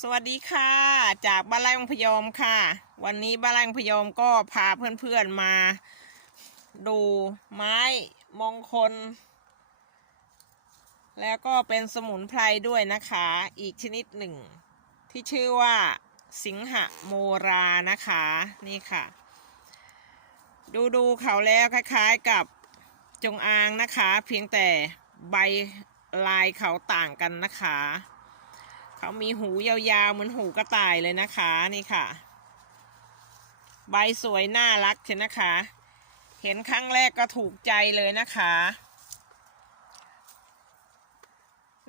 สวัสดีค่ะ จากบ้านไร่องพยอมค่ะ วันนี้บ้านไร่องพยอมก็พาเพื่อนๆมา ดูไม้มงคล แล้วก็เป็นสมุนไพรด้วยนะคะ อีกชนิดหนึ่ง ที่ชื่อว่าสิงหโมรานะคะ นี่ค่ะ ดูดูเขาแล้วคล้าย ๆกับจงอางนะคะ เพียงแต่ใบลายเขาต่างกันนะคะ เขามีหูยาวๆ เหมือนหูกระต่ายเลยนะคะนี่ค่ะ ใบสวยน่ารักเช่นนะคะ เห็นครั้งแรกก็ถูกใจเลยนะคะ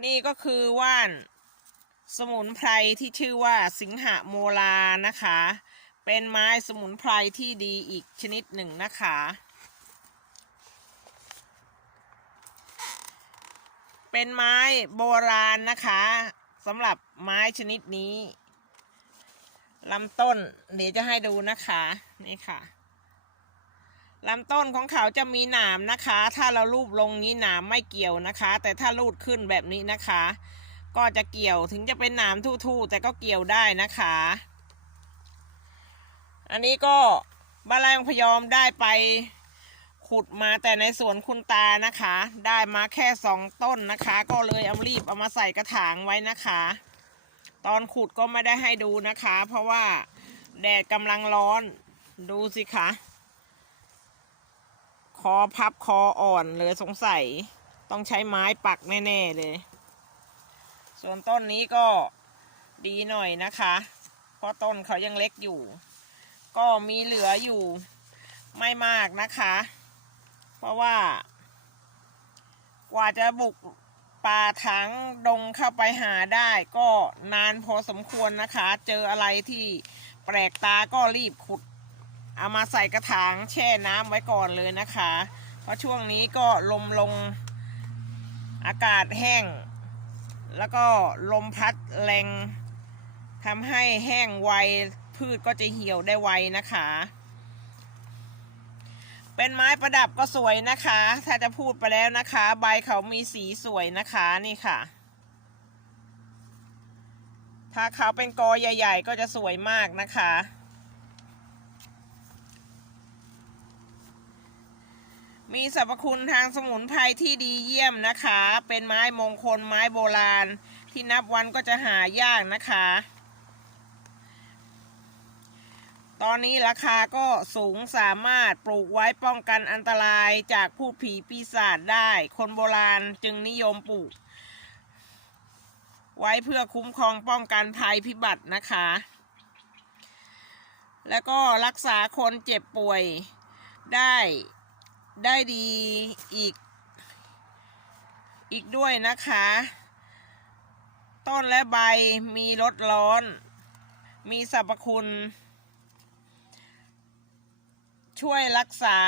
นี่ก็คือว่านสมุนไพรที่ชื่อว่าสิงหโมลานะคะ เป็นไม้สมุนไพรที่ดีอีกชนิดหนึ่งนะคะ เป็นไม้โบราณนะคะ สำหรับไม้ชนิดนี้ลำต้น เดี๋ยวจะให้ดูนะคะนี่ค่ะลำต้นของเขาจะมีหนามนะคะ ถ้าเราลูบลงนี้หนามไม่เกี่ยวนะคะ แต่ถ้าลูดขึ้นแบบนี้นะคะ ก็จะเกี่ยวถึงจะเป็นหนามทู่ๆแต่ก็เกี่ยวได้นะคะ อันนี้ก็บานไร่องพยอมได้ไป ขุดมาแต่ในสวนคุณตานะคะ ได้มาแค่สองต้นนะคะ ก็เลยเอารีบเอามาใส่กระถางไว้นะคะ ตอนขุดก็ไม่ได้ให้ดูนะคะ เพราะว่าแดดกำลังร้อนดูสิคะคอพับคออ่อนเลยสงสัย ต้องใช้ไม้ปักแน่ ๆ เลย ส่วนต้นนี้ก็ดีหน่อยนะคะ เพราะต้นเขายังเล็กอยู่ ก็มีเหลืออยู่ไม่มากนะคะ ราะว่า กว่าจะบุกป่าถังดงเข้าไปหาได้ก็นานพอสมควรนะคะ เจออะไรที่แปลกตาก็รีบขุด เอามาใส่กระถางแช่น้ำไว้ก่อนเลยนะคะ เพราะช่วงนี้ก็ลมลงอากาศแห้ง แล้วก็ลมพัดแรงทำให้แห้งไวพืชก็จะเหี่ยวได้ไวนะคะ เป็นไม้ประดับก็สวยนะคะ ถ้าจะพูดไปแล้วนะคะ ใบเขามีสีสวยนะคะนี่ค่ะ ถ้าเขาเป็นกอใหญ่ ๆ ก็จะสวยมากนะคะ มีสรรพคุณทางสมุนไพรที่ดีเยี่ยมนะคะ เป็นไม้มงคลไม้โบราณ ที่นับวันก็จะหายากนะคะ ตอนนี้ราคาก็สูงสามารถปลูกไว้ป้องกันอันตรายจากผู้ผีปีศาจได้ คนโบราณจึงนิยมปลูก ไว้เพื่อคุ้มครองป้องกันภัยพิบัตินะคะ แล้วก็รักษาคนเจ็บป่วยได้ได้ดีอีก อีกด้วยนะคะ ต้นและใบมีลดร้อน มีสรรพคุณ ช่วยรักษา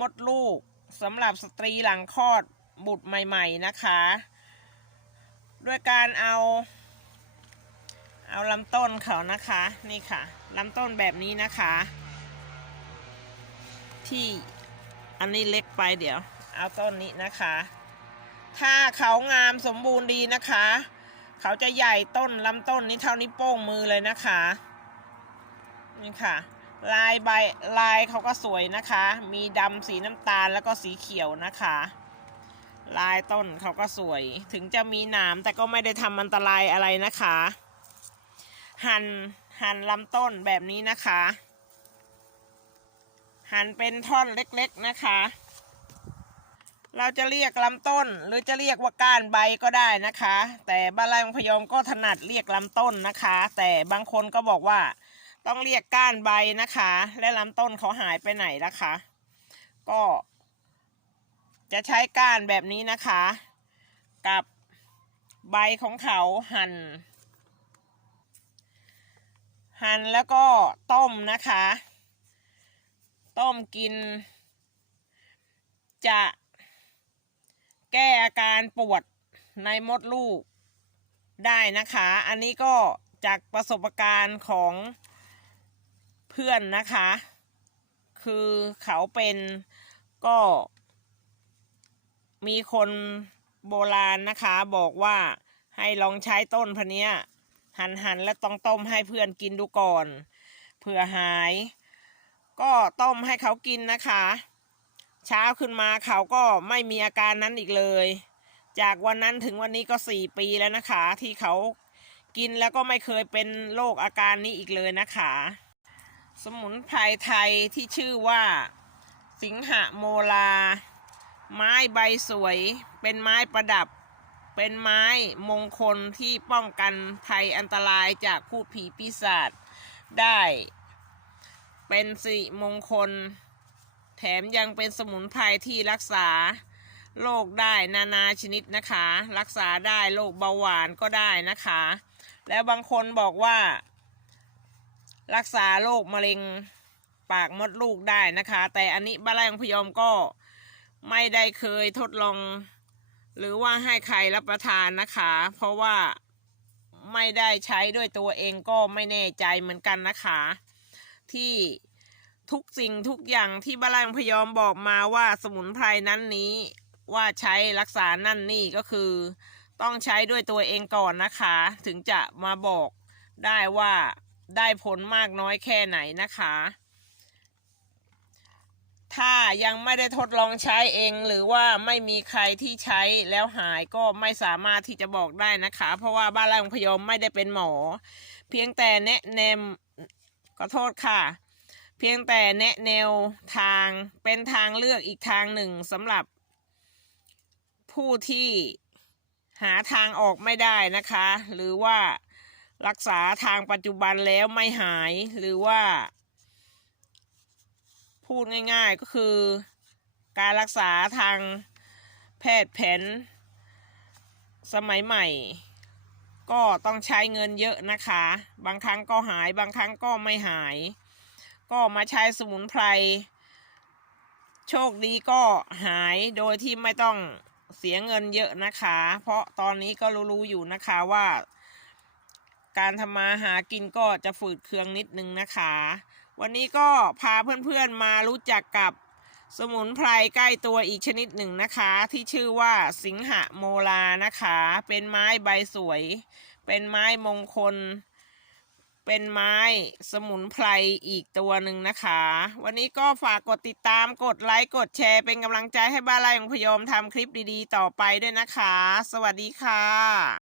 มดลูกสำหรับสตรีหลังคลอดบุตรใหม่ๆนะคะ ด้วยการเอา เอาลำต้นเขานะคะนี่ค่ะลำต้นแบบนี้นะคะ ที่อันนี้เล็กไปเดี๋ยว เอาต้นนี้นะคะ ถ้าเขางามสมบูรณ์ดีนะคะ เขาจะใหญ่ต้นลำต้นนี้เท่านี้โป้งมือเลยนะคะนี่ค่ะ ลายใบลายเขาก็สวยนะคะ มีดำสีน้ำตาลแล้วก็สีเขียวนะคะ ลายต้นเขาก็สวย ถึงจะมีหนามแต่ก็ไม่ได้ทำอันตรายอะไรนะคะ หั่นหั่นลำต้นแบบนี้นะคะ หั่นเป็นท่อนเล็กๆนะคะ เราจะเรียกลำต้น หรือจะเรียกว่าก้านใบก็ได้นะคะ แต่บ้านไร่ของพยอมก็ถนัดเรียกลำต้นนะคะ แต่บางคนก็บอกว่า ต้องเรียกก้านใบนะคะ และลำต้นเขาหายไปไหนนะคะ ก็ จะใช้ก้านแบบนี้นะคะ กับใบของเขาหั่น หั่นแล้วก็ต้มนะคะ ต้มกิน จะแก้อาการปวดในมดลูกได้นะคะ อันนี้ก็จากประสบการณ์ของ เพื่อนนะคะ คือเขาเป็นก็มีคนโบราณนะคะ บอกว่าให้ลองใช้ต้นพันเนี้ย หันหันและต้องต้มให้เพื่อนกินดูก่อนเผื่อหาย ก็ต้มให้เขากินนะคะ เช้าขึ้นมาเขาก็ไม่มีอาการนั้นอีกเลย จากวันนั้นถึงวันนี้ก็สี่ปีแล้วนะคะ ที่เขากินแล้วก็ไม่เคยเป็นโรคอาการนี้อีกเลยนะคะ สมุนไพรไทยที่ชื่อว่า สิงหะโมลา ไม้ใบสวย เป็นไม้ประดับ เป็นไม้มงคลที่ป้องกันภัยอันตรายจากผู้ผีปีศาจได้ เป็นสิมงคล แถมยังเป็นสมุนไพรที่รักษาโรคได้นานาชนิดนะคะ รักษาได้โรคเบาหวานก็ได้นะคะ แล้วบางคนบอกว่า รักษาโรคมะเร็งปากมดลูกได้นะคะ แต่อันนี้บ้าแรงพยอมก็ไม่ได้เคยทดลอง หรือว่าให้ใครรับประทานนะคะ เพราะว่าไม่ได้ใช้ด้วยตัวเองก็ไม่แน่ใจเหมือนกันนะคะ ที่ทุกสิ่งทุกอย่างที่บ้าแรงพยอมบอกมาว่าสมุนไพรนั้นนี้ว่าใช้รักษานั่นนี่ก็คือ ต้องใช้ด้วยตัวเองก่อนนะคะ ถึงจะมาบอกได้ว่า ได้ผลมากน้อยแค่ไหนนะคะ ถ้ายังไม่ได้ทดลองใช้เองหรือว่าไม่มีใครที่ใช้แล้วหายก็ไม่สามารถที่จะบอกได้นะคะ เพราะว่าบ้านแรงพยอมไม่ได้เป็นหมอ เพียงแต่แนะแนมขอโทษค่ะ เพียงแต่แนะแนวทางเป็นทางเลือกอีกทางหนึ่งสำหรับผู้ที่หาทางออกไม่ได้นะคะ หรือว่า รักษาทางปัจจุบันแล้วไม่หายหรือว่า พูดง่ายๆก็คือ การรักษาทางแพทย์แผน สมัยใหม่ ก็ต้องใช้เงินเยอะนะคะ บางครั้งก็หายบางครั้งก็ไม่หาย ก็มาใช้สมุนไพรโชคดีก็หายโดยที่ไม่ต้องเสียเงินเยอะนะคะ เพราะตอนนี้ก็รู้ๆอยู่นะคะว่า การทำมาหากินก็จะฝืดเคืองนิดนึงนะคะ วันนี้ก็พาเพื่อนๆมารู้จักกับสมุนไพรใกล้ตัวอีกชนิดหนึ่งนะคะ ที่ชื่อว่าสิงหะโมลานะคะ เป็นไม้ใบสวย เป็นไม้มงคล เป็นไม้สมุนไพรอีกตัวหนึ่งนะคะ วันนี้ก็ฝากกดติดตามกดไลค์กดแชร์เป็นกำลังใจให้บ้านไร่ของพยอมทำคลิปดีๆ ต่อไปด้วยนะคะ สวัสดีค่ะ